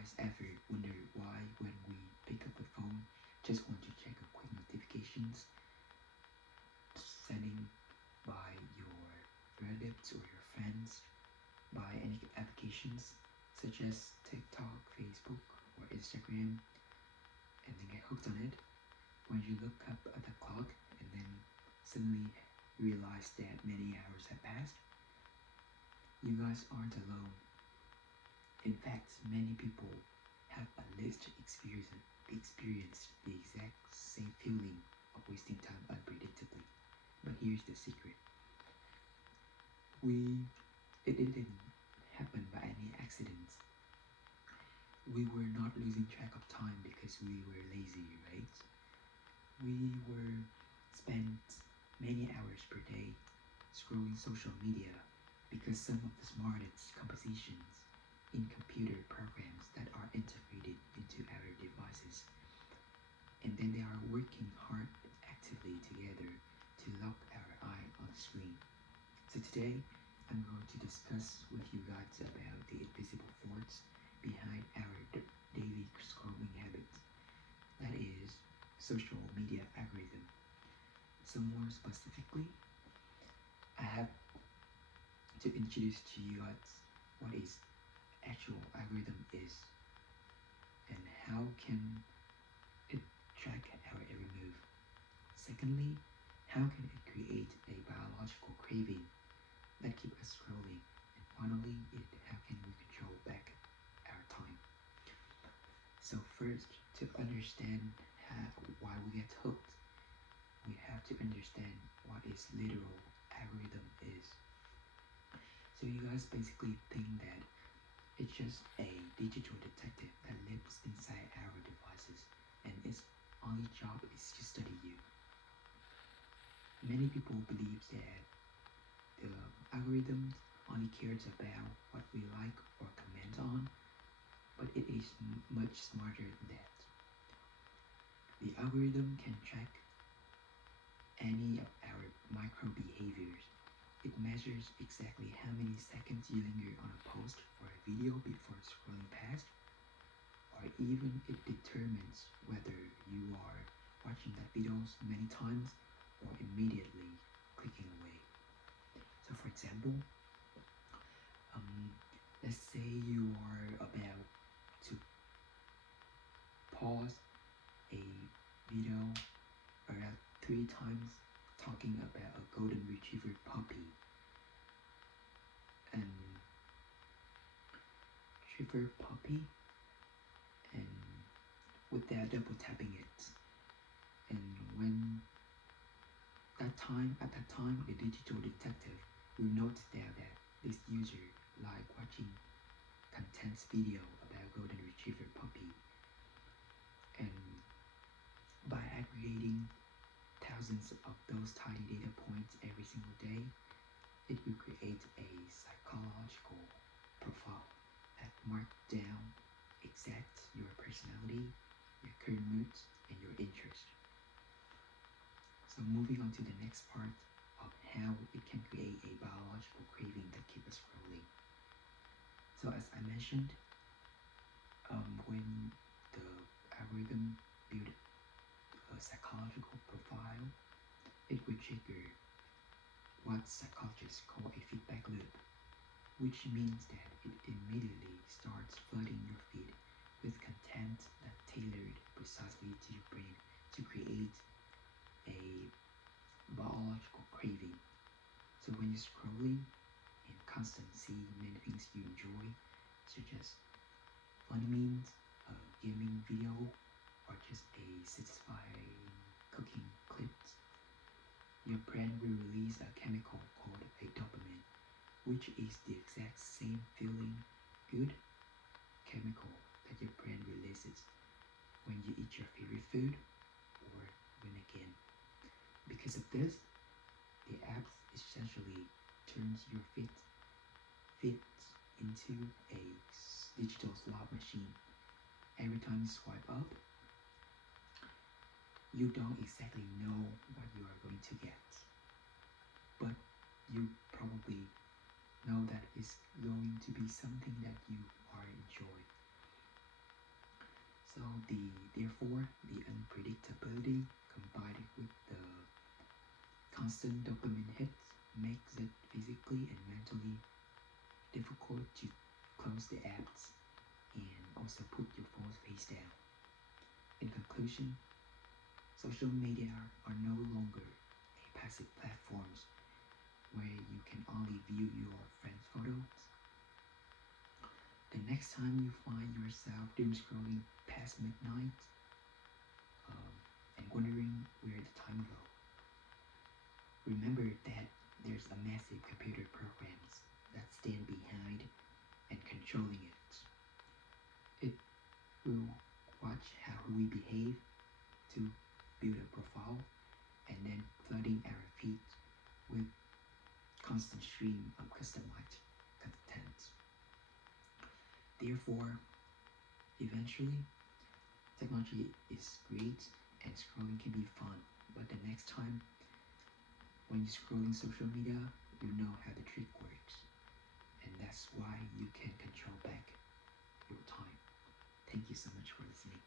guys ever wonder why when we pick up the phone, just want to check a quick notifications sending by your relatives or your friends by any applications such as TikTok, Facebook, or Instagram, and then get hooked on it when you look up at the clock and then suddenly realize that many hours have passed? You guys aren't alone. In fact, many people have at least experienced the exact same feeling of wasting time unpredictably. But here's the secret. We it didn't happen by any accident. We were not losing track of time because we were lazy, right? We were spent many hours per day scrolling social media because some of the smartest compositions in computer programs that are integrated into our devices, and then they are working hard actively together to lock our eye on the screen. So today I'm going to discuss with you guys about the invisible force behind our daily scrolling habits, that is social media algorithm. So more specifically, I have to introduce to you guys what is actual algorithm is and how can it track our every move. Secondly, how can it create a biological craving that keep us scrolling? And finally, how can we control back our time? So first, to understand why we get hooked, we have to understand what is literal algorithm is. So you guys basically think that it's just a digital detective that lives inside our devices and its only job is to study you. Many people believe that the algorithm only cares about what we like or comment on, but it is much smarter than that. The algorithm can track any of our micro behaviors. It measures exactly how many seconds you linger on a post or a video before scrolling past, or even it determines whether you are watching that videos many times or immediately clicking away. So for example, um, let's say you are about to pause a video around 3 times talking about a golden retriever puppy and retriever puppy and without double tapping it. And when at that time, the digital detective will note down that this user like watching contents video about golden retriever puppy, and by aggregating thousands of those tiny data points every single day, it will create a psychological profile that marks down exact your personality, your current moods, and your interest. So moving on to the next part of how it can create a biological craving that keeps us scrolling. So as I mentioned, when the algorithm build a psychological profile, it will trigger what psychologists call a feedback loop, which means that it immediately starts flooding your feed with content that tailored precisely to your brain to create a biological craving. So when you're scrolling and constantly see many things you enjoy, such as funny memes, a gaming video, or just a satisfying cooking clips, your brain will release a chemical called a dopamine, which is the exact same feeling good chemical that your brain releases when you eat your favorite food or when again. Because of this, the app essentially turns your fit into a digital slot machine. Every time you swipe up, you don't exactly know what you are going to get, but you probably know that it's going to be something that you are enjoying. So therefore the unpredictability combined with the constant dopamine hits makes it physically and mentally difficult to close the apps and also put your phone face down. In conclusion, social media are no longer a passive platforms where you can only view your friends' photos. The next time you find yourself doom scrolling past midnight um, and wondering where the time goes, remember that there's a massive computer programs that stand behind and controlling it. It will watch how we behave to build a profile and then flooding our feed with constant stream of customized content. Therefore, eventually, technology is great and scrolling can be fun, but the next time when you're scrolling social media, you know how the trick works, and that's why you can control back your time. Thank you so much for listening.